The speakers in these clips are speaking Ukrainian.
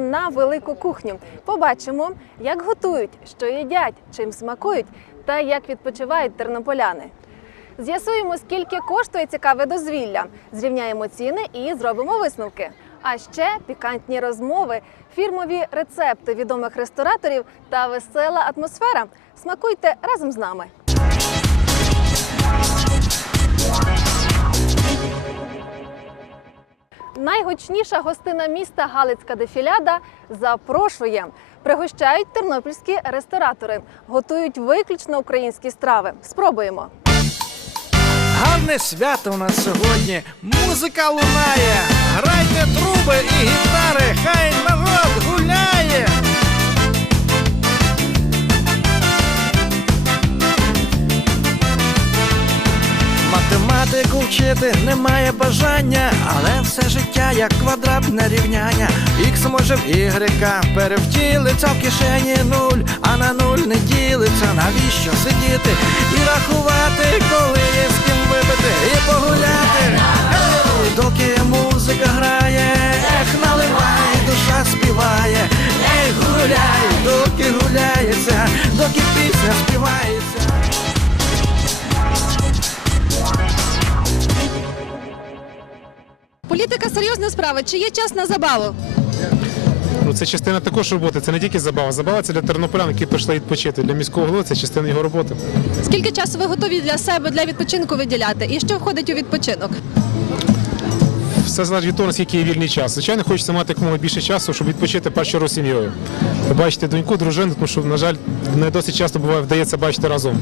на велику кухню. Побачимо, як готують, що їдять, чим смакують та як відпочивають тернополяни. З'ясуємо, скільки коштує цікаве дозвілля, зрівняємо ціни і зробимо висновки. А ще пікантні розмови, фірмові рецепти відомих рестораторів та весела атмосфера. Смакуйте разом з нами. Найгучніша гостина міста Галицька дефіляда запрошує. Пригощають тернопільські ресторатори, готують виключно українські страви. Спробуємо. Гарне свято у нас сьогодні. Музика лунає. Грайте труби і гітари, хай народ гуляє. Математику вчити немає бажання, але все життя як квадратне рівняння. Ікс може в ігрека перевтілиться в кишені нуль, а на нуль не ділиться. Навіщо сидіти і рахувати, коли є з ким випити і погуляти? Доки Політика серйозна справа. Чи є час на забаву? Ну, це частина також роботи, це не тільки забава. Забава це для тернополян, які прийшли відпочити. Для міського голови це частина його роботи. Скільки часу ви готові для себе для відпочинку виділяти? І що входить у відпочинок? Все залежить від того, наскільки є вільний час. Звичайно, хочеться мати якомога більше часу, щоб відпочити першу з сім'єю. Побачити доньку, дружину, тому що, на жаль, не досить часто буває вдається бачити разом.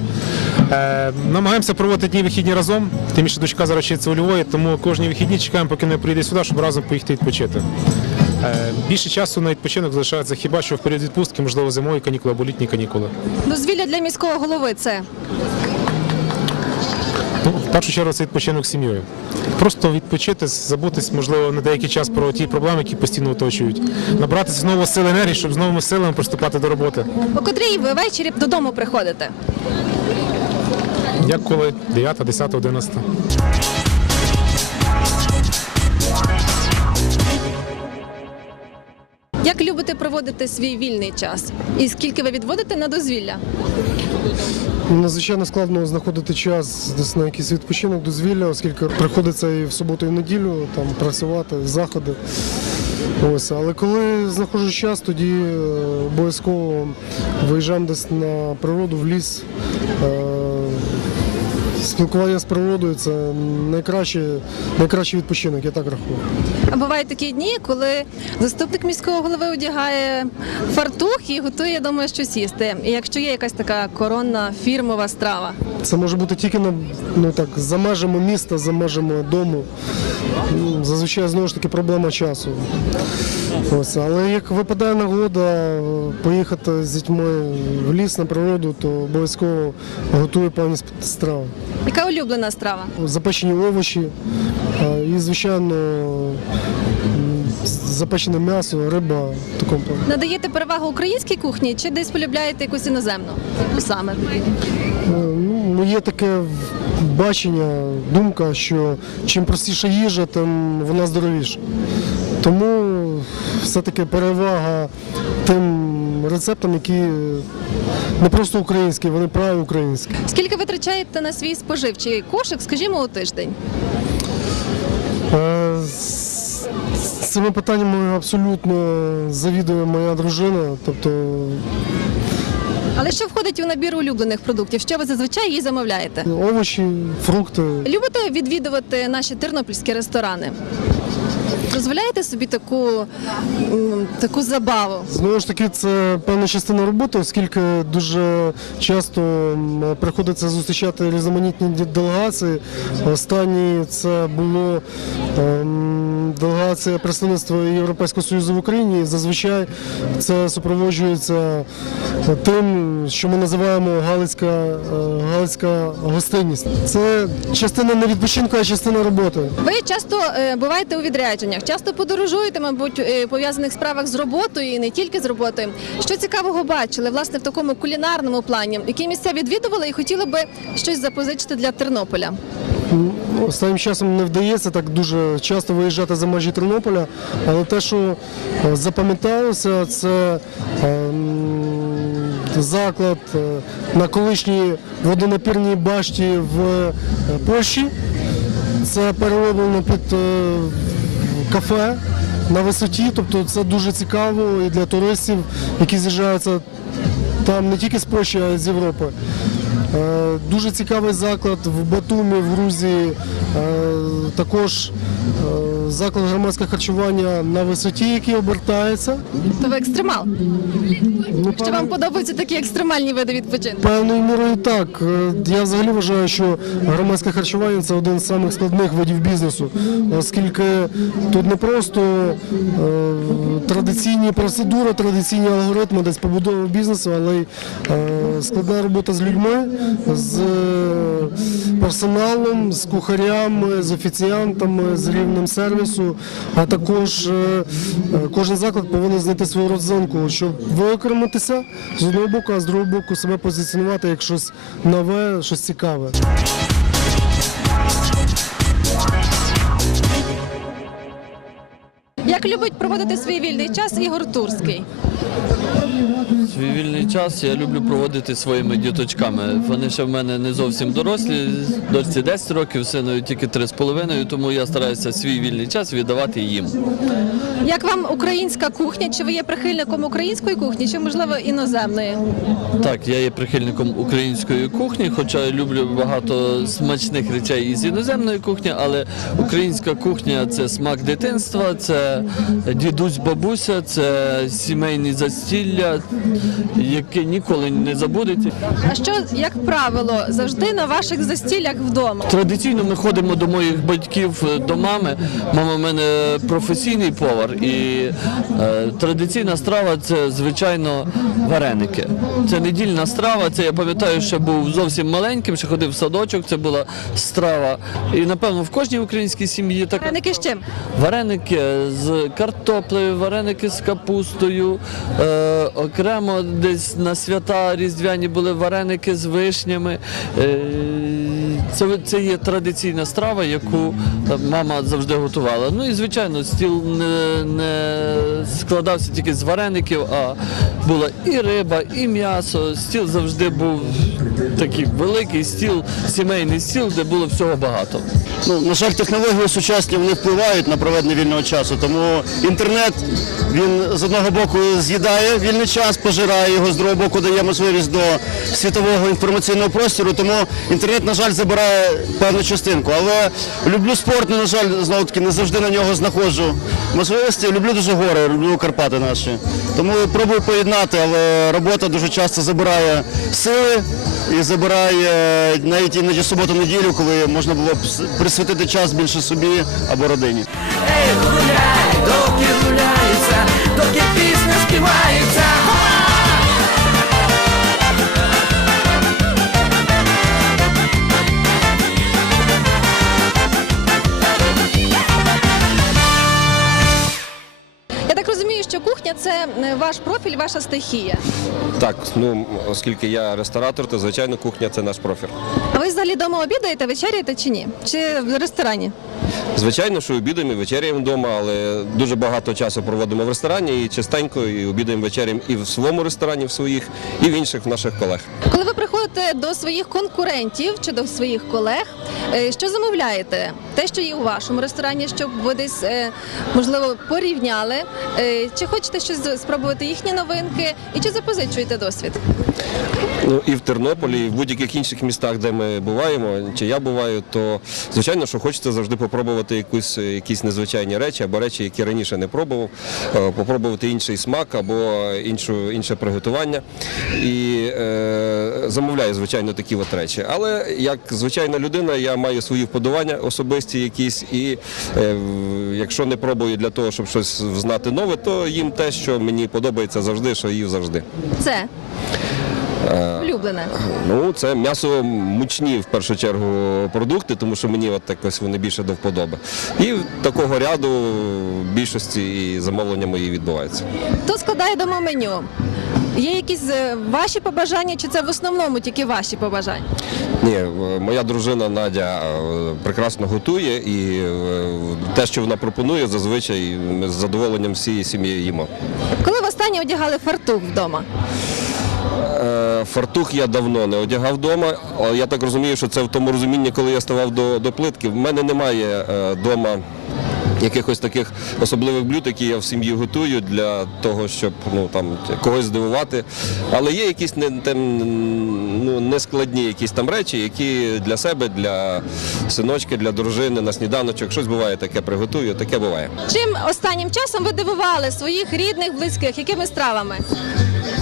Е, намагаємося проводити дні вихідні разом, тим більше дочка зараз вчиться у Львові, тому кожні вихідні чекаємо, поки не прийде сюди, щоб разом поїхати відпочити. Е, більше часу на відпочинок залишається хіба що в період відпустки, можливо, зимові канікули або літні канікули. Дозвілля для міського голови це Ну, в першу чергу це відпочинок з сім'єю. Просто відпочити, забутись, можливо, на деякий час про ті проблеми, які постійно оточують. Набратися знову сили енергії, щоб з новими силами приступати до роботи. о котрій ви ввечері додому приходите? Як коли 9, 10, 11. Як любите проводити свій вільний час? І скільки ви відводите на дозвілля? Надзвичайно складно знаходити час десь на якийсь відпочинок, дозвілля, оскільки приходиться і в суботу, і в неділю там працювати, заходи. Ось, але коли знаходжу час, тоді е, обов'язково виїжджаємо десь на природу, в ліс. Спілкування з природою це найкращий, найкращий відпочинок, я так рахую. А бувають такі дні, коли заступник міського голови одягає фартух і готує, я думаю, щось їсти. І якщо є якась така коронна фірмова страва. Це може бути тільки на ну так за межами міста, за межами дому. Ну, Зазвичай знову ж таки проблема часу. Ось, але як випадає нагода е, поїхати з дітьми в ліс на природу, то обов'язково готую певні страви. Яка улюблена страва? Запечені овочі е, і, звичайно, запечене м'ясо, риба в такому плані. Надаєте перевагу українській кухні чи десь полюбляєте якусь іноземну? Яку саме? Е, Ну, моє таке бачення, думка, що чим простіша їжа, тим вона здоровіша. Тому все-таки перевага тим рецептам, які не просто українські, вони право українські. Скільки витрачаєте на свій споживчий кошик, скажімо, у тиждень? Е, з- з Цими питаннями абсолютно завідує моя дружина. Тобто Але що входить у набір улюблених продуктів? Що ви зазвичай їй замовляєте? овочі, фрукти. Любите відвідувати наші тернопільські ресторани? Дозволяєте собі таку, таку забаву? Знову ж таки, це певна частина роботи, оскільки дуже часто приходиться зустрічати різноманітні делегації. Останні це було ем, делегація представництва Європейського Союзу в Україні. Зазвичай це супроводжується тим, що ми називаємо галицька, е, галицька гостинність. Це частина не відпочинку, а частина роботи. Ви часто е, буваєте у відрядженнях, часто подорожуєте, мабуть, е, пов'язаних справах з роботою і не тільки з роботою. Що цікавого бачили власне в такому кулінарному плані? Які місця відвідували і хотіли би щось запозичити для Тернополя? Останнім часом не вдається так дуже часто виїжджати за межі Тернополя, але те, що е, запам'яталося, це е, заклад е, на колишній водонапірній башті в е, Польщі. Це перероблено під кафе на висоті, тобто це дуже цікаво і для туристів, які з'їжджаються там не тільки з Польщі, а й з Європи. Е, Дуже цікавий заклад в Батумі, в Грузії. Е, Також е, заклад громадського харчування на висоті, який обертається. То ви екстремал. Ну, Що вам подобаються такі екстремальні види відпочинку? Певною мірою так. Е, Я взагалі вважаю, що громадське харчування це один з самих складних видів бізнесу, оскільки тут не просто е, традиційні процедури, традиційні алгоритми десь побудови бізнесу, але й е, складна робота з людьми, з е, персоналом, з кухарями, з офіціантами, з рівнем сервісу. А також е, е, кожен заклад повинен знайти свою родзинку, щоб виокремитися з одного боку, а з другого боку себе позиціонувати як щось нове, щось цікаве. Як любить проводити свій вільний час Ігор Турський? Свій вільний час я люблю проводити своїми діточками. Вони ще в мене не зовсім дорослі, дочці 10 років, сину тільки 3,5, тому я стараюся свій вільний час віддавати їм. Як вам українська кухня? Чи ви є прихильником української кухні, чи можливо іноземної? Так, я є прихильником української кухні, хоча я люблю багато смачних речей із іноземної кухні, але українська кухня це смак дитинства, це дідусь, бабуся, це сімейні застілля, яке ніколи не забудете. А що, як правило, завжди на ваших застіллях вдома? Традиційно ми ходимо до моїх батьків, е, до мами. Мама в мене професійний повар, і е, традиційна страва це звичайно вареники. Це недільна страва. Це я пам'ятаю, що був зовсім маленьким, ще ходив в садочок. Це була страва. І напевно в кожній українській сім'ї так Вареники з чим? Вареники з картоплею, вареники з капустою. Е, окремо десь на свята різдвяні були вареники з вишнями. Це, це є традиційна страва, яку е, мама завжди готувала. Ну і звичайно, стіл не, не складався тільки з вареників, а була і риба, і м'ясо. Стіл завжди був такий великий стіл, сімейний стіл, де було всього багато. Ну, на жаль, технології сучасні вони впливають на проведення вільного часу. Тому інтернет він з одного боку з'їдає вільний час, пожирає його, з другого боку дає можливість до світового інформаційного простору. Тому інтернет, на жаль, забирає певну частинку. Але люблю спорт, на жаль, знову таки не завжди на нього знаходжу можливості. Люблю дуже гори, люблю Карпати наші. Тому пробую поєднати, але робота дуже часто забирає сили і забирає навіть іноді суботу-неділю, коли можна було б присвятити час більше собі або родині. Ей, гуляй, доки гуляється, доки пісня співається. Що кухня це е, ваш профіль, ваша стихія. Так, ну оскільки я ресторатор, то звичайно кухня це наш профіль. А ви взагалі вдома обідаєте, вечеряєте чи ні? Чи в ресторані? Звичайно, що обідаємо і вечеряємо вдома, але дуже багато часу проводимо в ресторані і частенько і обідаємо вечеряємо і в своєму ресторані, в своїх, і в інших наших колег. Коли ви приходите до своїх конкурентів чи до своїх колег, е, що замовляєте? Те, що є у вашому ресторані, щоб ви десь е, можливо порівняли, Е, чи хочете щось спробувати їхні новинки, і чи запозичуєте досвід? Ну і в Тернополі, і в будь-яких інших містах, де ми буваємо, чи я буваю, то звичайно, що хочеться завжди попробувати якусь якісь незвичайні речі або речі, які раніше не пробував, попробувати інший смак або іншу інше приготування. І е, замовляю, звичайно, такі от речі. Але як звичайна людина, я маю свої вподобання особисті якісь, і е, якщо не пробую для того, щоб щось знати нове, то їм те, що мені подобається завжди, що їв завжди. Це улюблене. Ну, це м'ясо мучні в першу чергу продукти, тому що мені от якось вони більше до вподоби. І такого ряду більшості і замовлення мої відбуваються. Хто складає дома меню? Є якісь е, ваші побажання, чи це в основному тільки ваші побажання? Ні, е, моя дружина Надя е, прекрасно готує і е, те, що вона пропонує, зазвичай ми з задоволенням всієї сім'ї їмо. Коли ви останнє одягали фартух вдома? Е, Фартух я давно не одягав вдома. Я так розумію, що це в тому розумінні, коли я ставав до, до плитки. В мене немає вдома якихось таких особливих блюд, які я в сім'ї готую для того, щоб ну, там, когось здивувати. Але є якісь не, там, ну, нескладні якісь там речі, які для себе, для синочки, для дружини на сніданочок, щось буває таке приготую, таке буває. Чим останнім часом ви дивували своїх рідних, близьких? Якими стравами?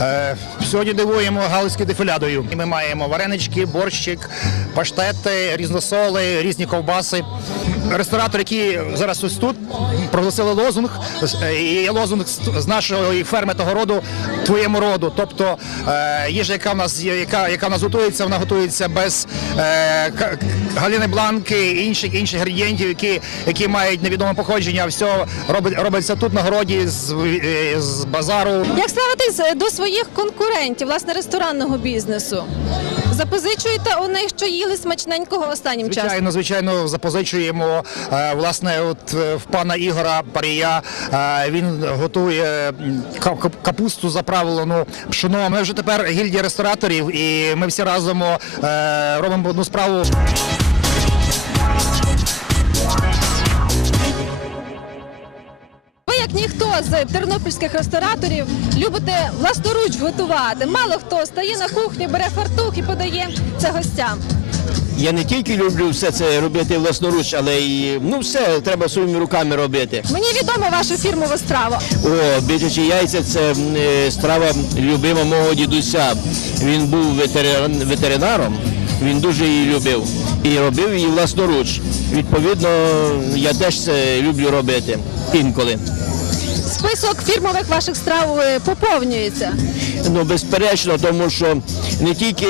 Е, Сьогодні дивуємо галицькою дефілядою. Ми маємо варенички, борщик, паштети, різносоли, різні ковбаси. Ресторатор, який зараз ось тут, проголосили лозунг. е, І лозунг з- нашої ферми того роду твоєму роду. Тобто е, їжа, яка в нас яка, яка в нас готується, вона готується без е, галіни бланки і інших інших інгредієнтів, які, які мають невідоме походження. Все робить, робиться тут на городі з, з базару. Як ставитись до своїх конкурентів, власне, ресторанного бізнесу? Запозичуєте у них, що їли смачненького останнім часом? Звичайно, звичайно, запозичуємо. Е, Власне, от е, в пана Ігора Парія е, він готує капусту заправлену пшено. Ми вже тепер гільдія рестораторів, і ми всі разом робимо одну справу. З тернопільських рестораторів, любите власноруч готувати. Мало хто стає на кухню, бере фартух і подає це гостям. Я не тільки люблю все це робити власноруч, але й ну все треба своїми руками робити. Мені відомо вашу фірмову страву. О, бичачі яйця це е, страва любима мого дідуся. Він був ветерин- ветеринаром, він дуже її любив і робив її власноруч. Відповідно, я теж це люблю робити інколи. Список фірмових ваших страв е, поповнюється. Ну, безперечно, тому що не тільки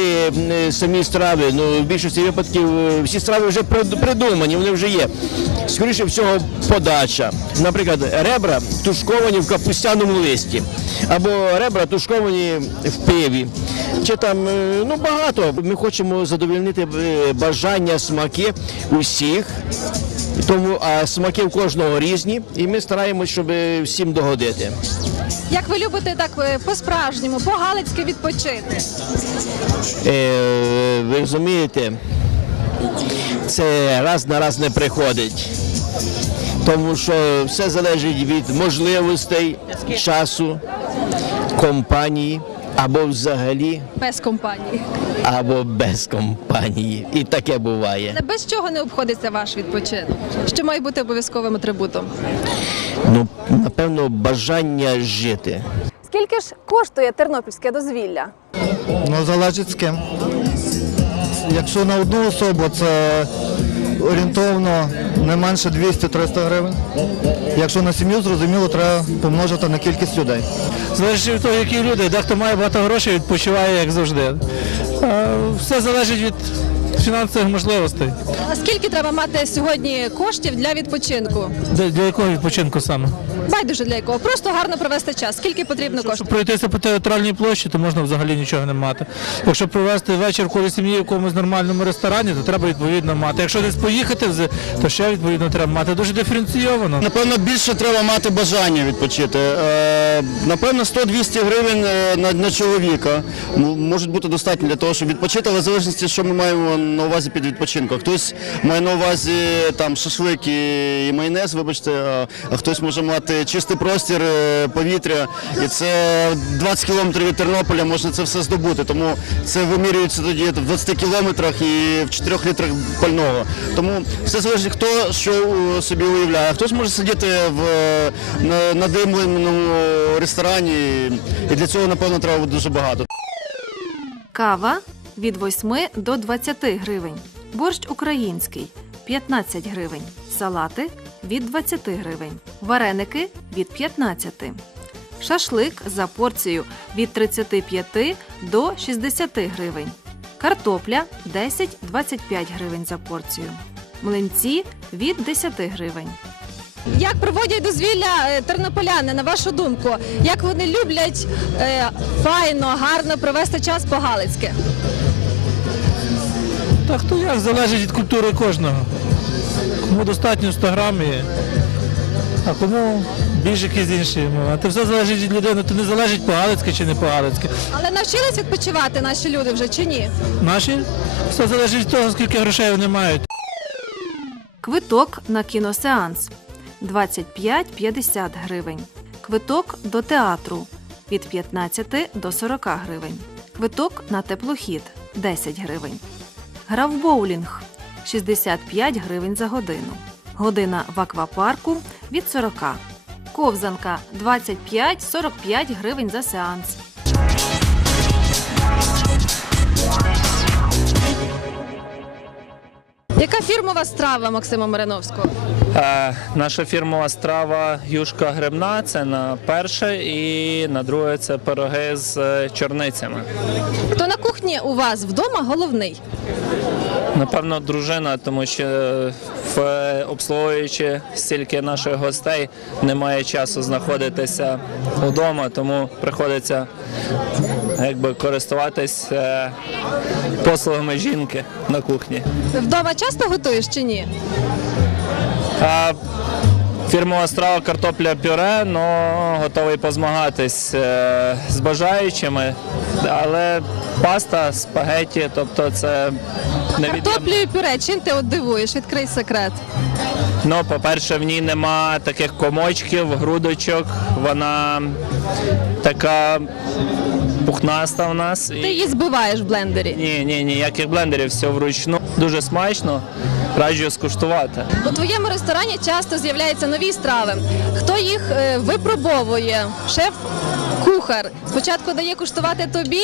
е, самі страви, ну в більшості випадків е, всі страви вже прид- придумані, вони вже є. Скоріше всього, подача. Наприклад, ребра тушковані в капустяному листі, або ребра тушковані в пиві. Чи там ну багато. Ми хочемо задовольнити е, бажання смаки усіх. Тому а смаки в кожного різні, і ми стараємось, щоб всім догодити. Як ви любите так е, по-справжньому, по-галицьки відпочити? Е, ви розумієте, це раз на раз не приходить. Тому що все залежить від можливостей, часу, компанії або взагалі, Без компанії. або без компанії. І таке буває. Але без чого не обходиться ваш відпочинок? Що має бути обов'язковим атрибутом? Ну, напевно, бажання жити. Скільки ж коштує тернопільське дозвілля? Ну, залежить з ким. Якщо на одну особу, це орієнтовно не менше 200-300 гривень. Якщо на сім'ю, зрозуміло, треба помножити на кількість людей. Залежить від того, які люди. Дехто має багато грошей, відпочиває як завжди. Все залежить від фінансових можливостей. А скільки треба мати сьогодні коштів для відпочинку? Для, для якого відпочинку саме? Байдуже для якого? Просто гарно провести час. Скільки потрібно Щоб коштів? пройтися по театральній площі, то можна взагалі нічого не мати. Якщо провести вечір в колі сім'ї в якомусь нормальному ресторані, то треба відповідно мати. Якщо десь поїхати, то ще відповідно треба мати. Дуже диференційовано. Напевно, більше треба мати бажання відпочити. Е, Напевно, 100-200 гривень е, на, чоловіка можуть бути достатньо для того, щоб відпочити, але в залежності, що ми маємо на увазі під відпочинком. Хтось має на увазі там шашлик і, майонез, вибачте, а, хтось може мати чистий простір, е, повітря. І це 20 кілометрів від Тернополя можна це все здобути. Тому це вимірюється тоді в 20 кілометрах і в 4 літрах пального. Тому все залежить, хто що собі уявляє. Хтось може сидіти в на- надимленому ресторані, і для цього, напевно, треба буде дуже багато. Кава від 8 до 20 гривень. Борщ український 15 гривень. Салати від 20 гривень. Вареники від 15. Шашлик за порцію від 35 до 60 гривень. Картопля 10-25 гривень за порцію. Млинці від 10 гривень. Як проводять дозвілля е, тернополяни, на вашу думку? Як вони люблять е, файно, гарно провести час по-галицьки? Та хто як залежить від культури кожного. Кому достатньо 100 грамів, а кому більш якісь інші. Ну, А це все залежить від людини, то не залежить по-галицьки чи не по-галицьки. Але навчились відпочивати наші люди вже чи ні? Наші все залежить від того, скільки грошей вони мають. Квиток на кіносеанс 25-50 гривень. Квиток до театру від 15 до 40 гривень. Квиток на теплохід 10 гривень. Гра в боулінг 65 гривень за годину. Година в аквапарку від 40. Ковзанка 25-45 гривень за сеанс. Яка фірмова страва Максима Мариновського? Е, Наша фірмова страва юшка грибна це на перше, і на друге це пироги з е, чорницями. Хто на кухні у вас вдома головний? Напевно, дружина, тому що е, в обслуговуючи стільки наших гостей, немає часу знаходитися вдома, тому приходиться якби користуватись е, послугами жінки на кухні. Вдома часто готуєш чи ні? Фірмова страва картопля пюре, ну готовий позмагатись е, з бажаючими, але паста, спагеті, тобто це невід'ємно. Картоплю і пюре. Чим ти от дивуєш? Відкрий секрет. Ну, по-перше, в ній нема таких комочків, грудочок, вона така пухнаста в нас. Ти її збиваєш в блендері. Ні, ні, ніяких блендерів, все вручну. Дуже смачно, раджу скуштувати. У твоєму ресторані часто з'являються нові страви. Хто їх е, випробовує? Шеф-кухар. Спочатку дає куштувати тобі,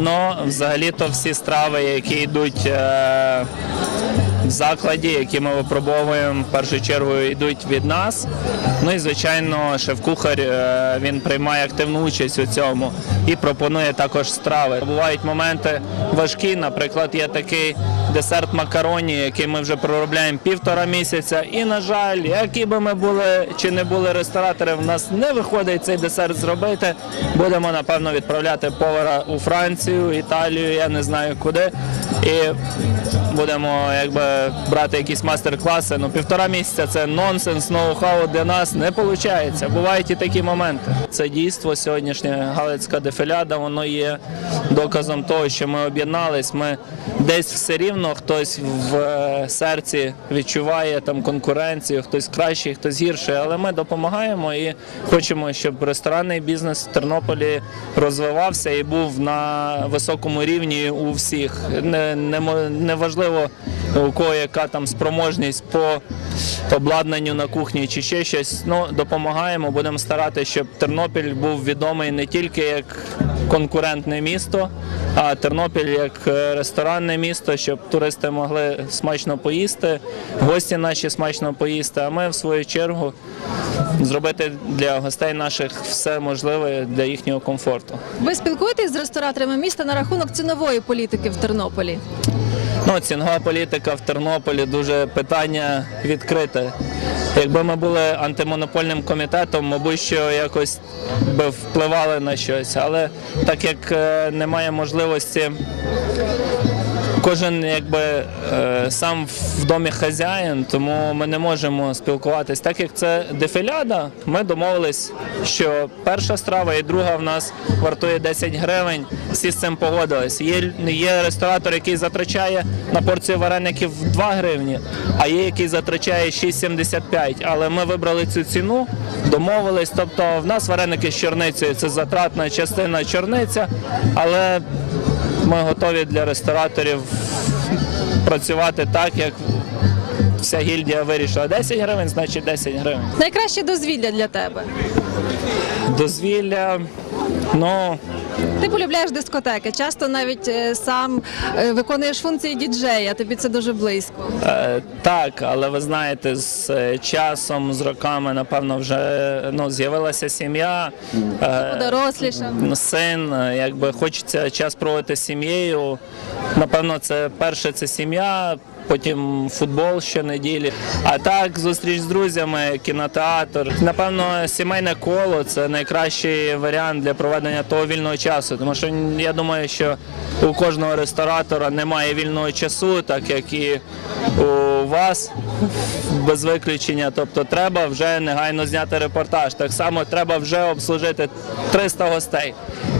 Ну, взагалі-то всі страви, які йдуть е, закладі, які ми випробовуємо, в першу чергу йдуть від нас. Ну і звичайно, шеф-кухар е, він приймає активну участь у цьому і пропонує також страви. Бувають моменти важкі. Наприклад, є такий десерт макароні, який ми вже проробляємо півтора місяця. І, на жаль, які би ми були чи не були ресторатори, в нас не виходить цей десерт зробити. Будемо напевно відправляти повара у Францію, Італію, я не знаю куди. І будемо якби брати якісь майстер-класи. Ну півтора місяця це нонсенс, ноу-хау для нас не виходить. Бувають і такі моменти. Це дійство сьогоднішнє Галицька дефіляда. Воно є доказом того, що ми об'єднались. Ми десь все рівно хтось в е, серці відчуває там конкуренцію, хтось кращий, хтось гірший. Але ми допомагаємо і хочемо, щоб ресторанний бізнес в Тернополі розвивався і був на високому рівні у всіх. Не, не, не важливо у кого яка там спроможність по обладнанню на кухні чи ще щось. Ну допомагаємо, будемо старатися, щоб Тернопіль був відомий не тільки як конкурентне місто, а Тернопіль як е, ресторанне місто, щоб туристи могли смачно поїсти, гості наші смачно поїсти. А ми в свою чергу зробити для гостей наших все можливе для їхнього комфорту. ви спілкуєтесь з рестораторами міста на рахунок цінової політики в Тернополі. Ну, цінова політика в Тернополі дуже питання відкрите. Якби ми були антимонопольним комітетом, мабуть, що якось би впливали на щось. Але так як е, немає можливості, кожен якби е, сам в домі хазяїн, тому ми не можемо спілкуватись. Так як це дефіляда, ми домовились, що перша страва і друга в нас вартує 10 гривень. Всі з цим погодились. Є, є ресторатор, який затрачає на порцію вареників 2 гривні, а є який затрачає 6,75. Але ми вибрали цю ціну, домовились. Тобто в нас вареники з чорницею це затратна частина чорниця, але ми готові для рестораторів працювати так, як вся гільдія вирішила 10 гривень, значить 10 гривень. Найкраще дозвілля для тебе. Дозвілля, ну Ти полюбляєш дискотеки, часто навіть е, сам е, виконуєш функції діджея, тобі це дуже близько. Е, Так, але ви знаєте, з е, часом, з роками, напевно, вже ну, з'явилася сім'я. е, Доросліша. Син, якби хочеться час проводити з сім'єю. Напевно, це перше це сім'я, потім футбол щонеділі. А так, зустріч з друзями, кінотеатр. Напевно, сімейне коло це найкращий варіант для проведення того вільного часу. Тому що я думаю, що у кожного ресторатора немає вільного часу, так як і у вас без виключення. Тобто треба вже негайно зняти репортаж. Так само треба вже обслужити 300 гостей.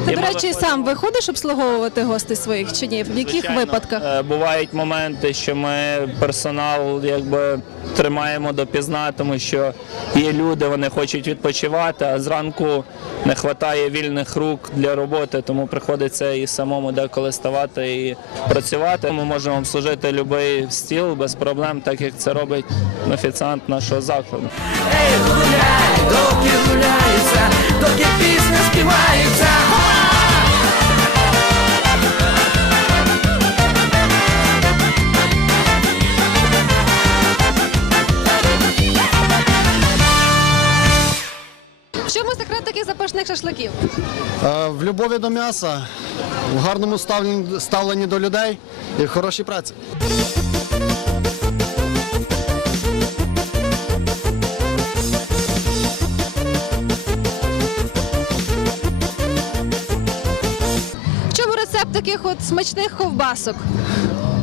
Ти, до речі, сам виходиш обслуговувати гостей своїх чи ні? В яких Звичайно, випадках? е, Бувають моменти, що ми персонал якби тримаємо допізна, тому що є люди, вони хочуть відпочивати, а зранку не вистачає вільних рук для роботи, тому приходиться і самому деколи ставати і працювати. Ми можемо обслужити будь-який стіл без проблем, так як це робить офіціант нашого закладу. Ей, гуляй, доки гуляється, доки пісня співається. В чому секрет таких запашних шашликів? Е, В любові до м'яса, в гарному ставленні, ставленні до людей і в хорошій праці. Таких от смачних ковбасок?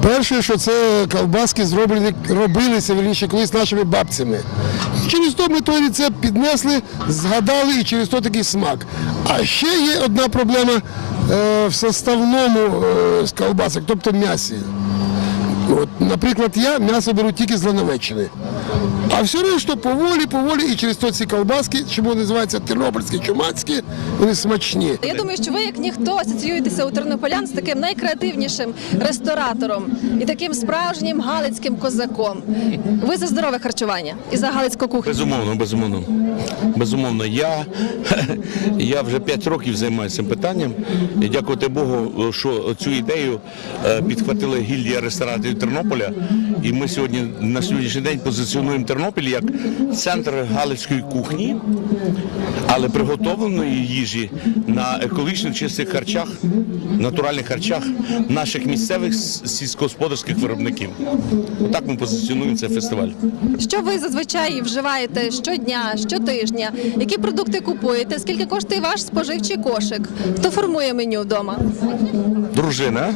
Перше, що це ковбаски зроблені, робилися вірніше колись нашими бабцями. Через то ми той рецепт піднесли, згадали і через то такий смак. А ще є одна проблема е, в составному е, ковбасок, тобто м'ясі. От, наприклад, я м'ясо беру тільки з Лановеччини. А все решта поволі, поволі, і через то ці ковбаски, чому називаються тернопільські, чумацькі, вони смачні. Я думаю, що ви, як ніхто, асоціюєтеся у тернополян з таким найкреативнішим ресторатором і таким справжнім галицьким козаком. Ви за здорове харчування і за галицьку кухню. Безумовно, безумовно. Безумовно, я, я вже 5 років займаюся цим питанням. І дякувати Богу, що цю ідею е, підхватила гільдія рестораторів Тернополя. І ми сьогодні на сьогоднішній день позиціонуємо Тернопіль як центр галицької кухні, але приготовленої їжі на екологічно чистих харчах, натуральних харчах наших місцевих сільськогосподарських виробників. Отак ми позиціонуємо цей фестиваль. Що ви зазвичай вживаєте щодня, щотижня? Які продукти купуєте? Скільки коштує ваш споживчий кошик? Хто формує меню вдома? дружина.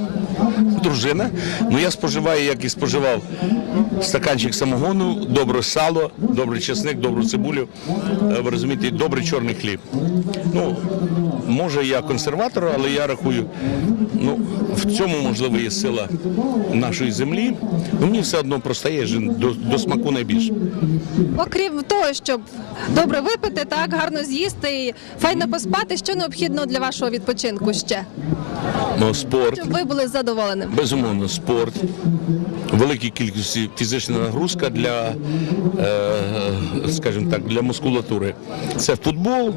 Дружина. Ну я споживаю, як і споживав стаканчик самогону, добре сало, добрий чесник, добру цибулю. е, Ви розумієте, добрий чорний хліб. Ну, може, я консерватор, але я рахую, ну, в цьому можливо є сила нашої землі. Ну, мені все одно простає до, до смаку найбільше. Окрім того, щоб добре випити, так гарно з'їсти і файно поспати, що необхідно для вашого відпочинку ще, Ну, спорт. щоб ви були задоволеним. Безумовно, спорт, великій кількості фізична нагрузка для, е, скажімо так, для мускулатури. Це футбол,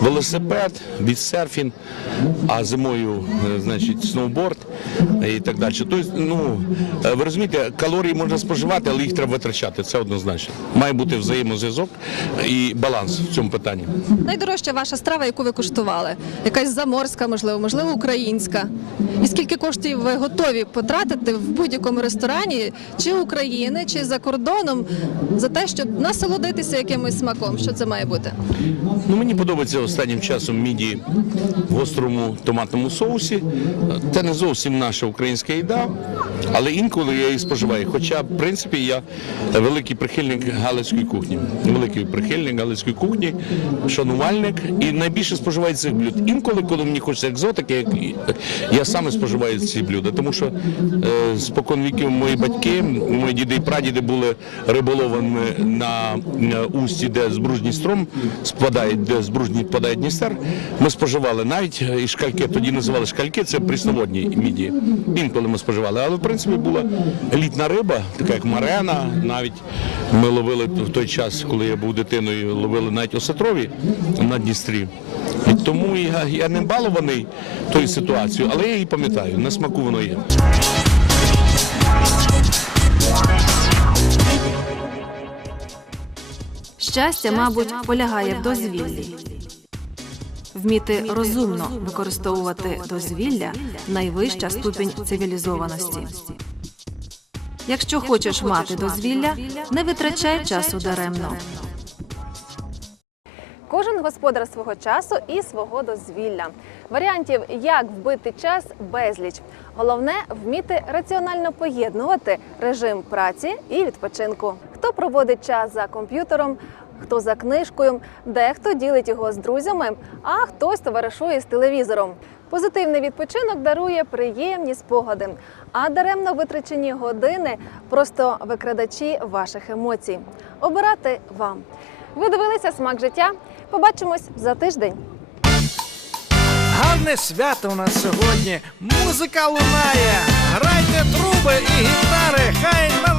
велосипед, бітсерфінг, а зимою, е, значить, сноуборд і так далі. Тобто, ну, е, ви розумієте, калорії можна споживати, але їх треба витрачати. Це однозначно. Має бути взаємозв'язок і баланс в цьому питанні. Найдорожча ваша страва, яку ви куштували? Якась заморська, можливо, можливо, українська. І скільки коштів ви готові потратити в будь-якому ресторані, чи України, чи за кордоном, за те, щоб насолодитися якимось смаком? Що це має бути? Ну, мені подобається останнім часом міді в гострому томатному соусі. Це не зовсім наша українська їда, але інколи я її споживаю. Хоча, в принципі, я великий прихильник галицької кухні. Великий прихильник галицької кухні, шанувальник і найбільше споживаю цих блюд. Інколи, коли мені хочеться екзотики, я саме споживаю ці блюда, тому що е, спокон віків мої батьки, мої діди і прадіди були риболовами на, на усті, де збружній струм спадає, де збружній впадає Дністер. Ми споживали навіть і шкальки, тоді називали шкальки, це прісноводні міді. Інколи ми споживали. Але в принципі була елітна риба, така як марена. Навіть ми ловили в той час, коли я був дитиною, ловили навіть осетрові на Дністрі. І тому я, я не балований тою ситуацією, але я її пам'ятаю, на смаку воно є. Щастя, мабуть, полягає в дозвіллі. Вміти розумно використовувати дозвілля найвища ступінь цивілізованості. Якщо хочеш мати дозвілля, не витрачай часу даремно. Кожен господар свого часу і свого дозвілля. Варіантів, як вбити час, безліч. Головне вміти раціонально поєднувати режим праці і відпочинку. Хто проводить час за комп'ютером, хто за книжкою, дехто ділить його з друзями, а хтось товаришує з телевізором. Позитивний відпочинок дарує приємні спогади, а даремно витрачені години просто викрадачі ваших емоцій. Обирати вам. Ви дивилися смак життя. Побачимось за тиждень. Гарне свято у нас сьогодні. Музика лунає. Грайте труби і гітари, хай на